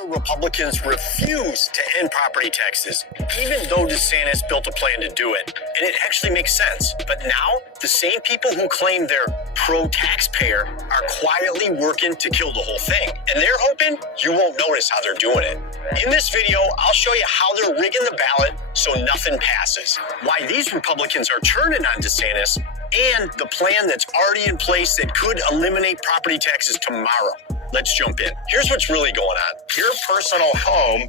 Republicans refuse to end property taxes, even though DeSantis built a plan to do it. And it actually makes sense. But now, the same people who claim they're pro-taxpayer are quietly working to kill the whole thing. And they're hoping you won't notice how they're doing it. In this video, I'll show you how they're rigging the ballot so nothing passes, why these Republicans are turning on DeSantis, and the plan that's already in place that could eliminate property taxes tomorrow. Let's jump in. Here's what's really going on. Your personal home,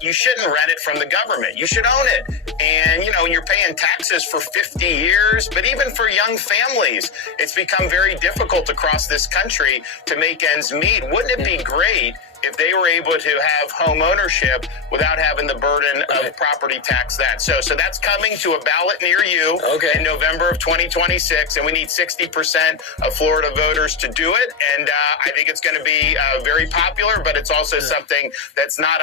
you shouldn't rent it from the government. You should own it. And, you're paying taxes for 50 years, but even for young families, it's become very difficult across this country to make ends meet. Wouldn't it be great if they were able to have home ownership without having the burden of property tax then? So that's coming to a ballot near you in November of 2026, and we need 60% of Florida voters to do it. And I think it's going to be very popular, but it's also something that's not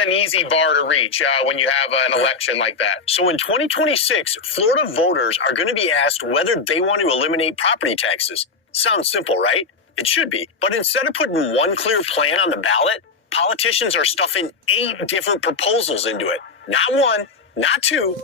an easy bar to reach when you have an election like that. So in 2026, Florida voters are going to be asked whether they want to eliminate property taxes. Sounds simple, right? It should be. But instead of putting one clear plan on the ballot, politicians are stuffing 8 different proposals into it. Not 1, not 2,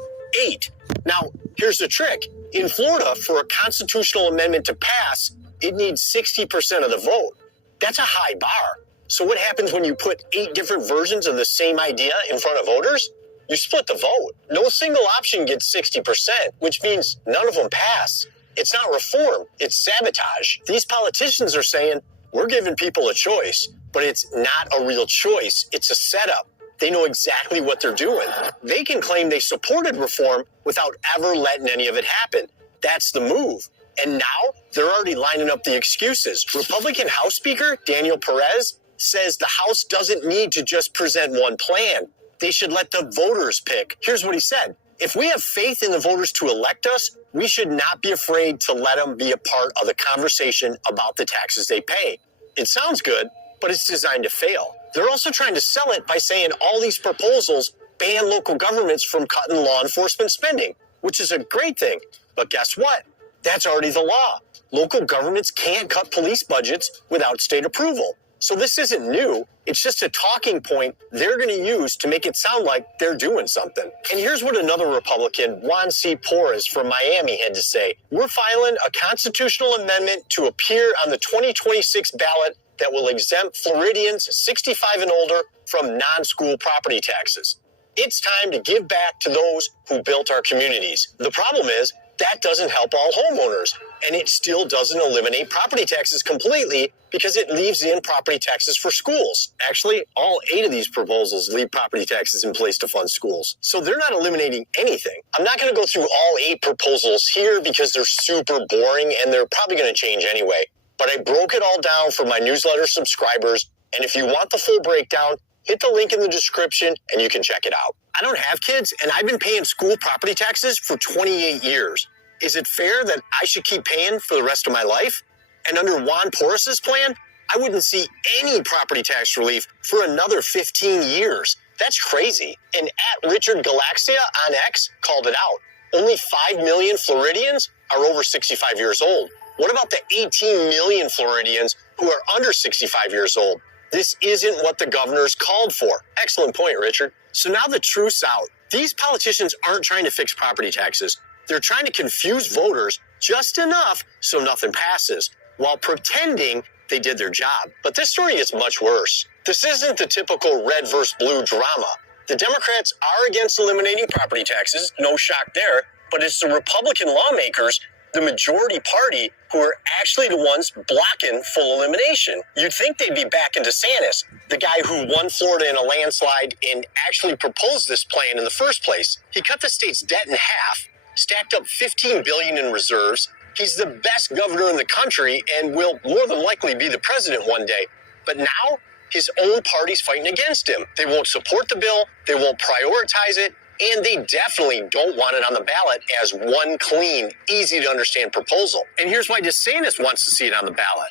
8. Now, here's the trick. In Florida, for a constitutional amendment to pass, it needs 60% of the vote. That's a high bar. So what happens when you put 8 different versions of the same idea in front of voters? You split the vote. No single option gets 60%, which means none of them pass. It's not reform, it's sabotage. These politicians are saying, we're giving people a choice, but it's not a real choice. It's a setup. They know exactly what they're doing. They can claim they supported reform without ever letting any of it happen. That's the move. And now they're already lining up the excuses. Republican House Speaker Daniel Perez says the House doesn't need to just present one plan. They should let the voters pick. Here's what he said. If we have faith in the voters to elect us, we should not be afraid to let them be a part of the conversation about the taxes they pay. It sounds good, but it's designed to fail. They're also trying to sell it by saying all these proposals ban local governments from cutting law enforcement spending, which is a great thing. But guess what? That's already the law. Local governments can't cut police budgets without state approval. So this isn't new. It's just a talking point they're going to use to make it sound like they're doing something. And here's what another Republican, Juan C. Porras from Miami, had to say. We're filing a constitutional amendment to appear on the 2026 ballot that will exempt Floridians 65 and older from non-school property taxes. It's time to give back to those who built our communities. The problem is, that doesn't help all homeowners, and it still doesn't eliminate property taxes completely because it leaves in property taxes for schools. Actually, all 8 of these proposals leave property taxes in place to fund schools. So they're not eliminating anything. I'm not going to go through all 8 proposals here because they're super boring and they're probably going to change anyway. But I broke it all down for my newsletter subscribers, and if you want the full breakdown, hit the link in the description and you can check it out. I don't have kids, and I've been paying school property taxes for 28 years. Is it fair that I should keep paying for the rest of my life? And under Juan Porras' plan, I wouldn't see any property tax relief for another 15 years. That's crazy. And at Richard Galaxia on X called it out. Only 5 million Floridians are over 65 years old. What about the 18 million Floridians who are under 65 years old? This isn't what the governor's called for. Excellent point, Richard. So now the truth's out. These politicians aren't trying to fix property taxes. They're trying to confuse voters just enough so nothing passes, while pretending they did their job. But this story is much worse. This isn't the typical red versus blue drama. The Democrats are against eliminating property taxes, no shock there, but it's the Republican lawmakers, the majority party, who are actually the ones blocking full elimination. You'd think they'd be backing DeSantis, the guy who won Florida in a landslide and actually proposed this plan in the first place. He cut the state's debt in half, stacked up $15 billion in reserves. He's the best governor in the country and will more than likely be the president one day. But now, his own party's fighting against him. They won't support the bill, they won't prioritize it, and they definitely don't want it on the ballot as one clean, easy-to-understand proposal. And here's why DeSantis wants to see it on the ballot.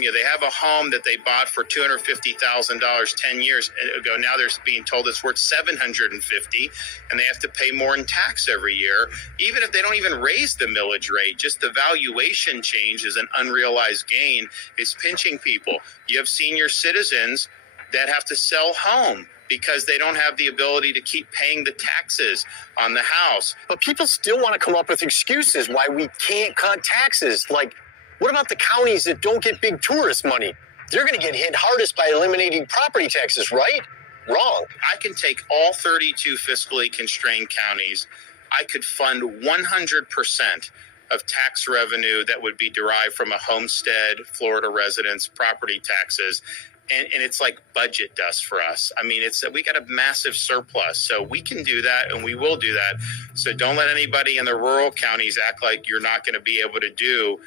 They have a home that they bought for $250,000 10 years ago. Now they're being told it's worth $750,000, and they have to pay more in tax every year. Even if they don't even raise the millage rate, just the valuation change is an unrealized gain. It's pinching people. You have senior citizens that have to sell home because they don't have the ability to keep paying the taxes on the house. But people still want to come up with excuses why we can't cut taxes. Like, what about the counties that don't get big tourist money? They're going to get hit hardest by eliminating property taxes, right? Wrong. I can take all 32 fiscally constrained counties. I could fund 100% of tax revenue that would be derived from a homestead, Florida residence, property taxes. And it's like budget dust for us. I mean, we got a massive surplus, so we can do that and we will do that. So don't let anybody in the rural counties act like you're not going to be able to do,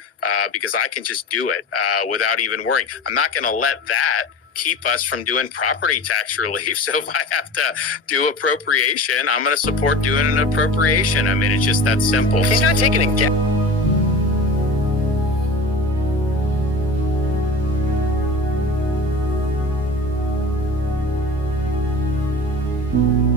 because I can just do it without even worrying. I'm not going to let that keep us from doing property tax relief. So if I have to do appropriation, I'm going to support doing an appropriation. I mean, it's just that simple. He's not taking a guess. Thank you.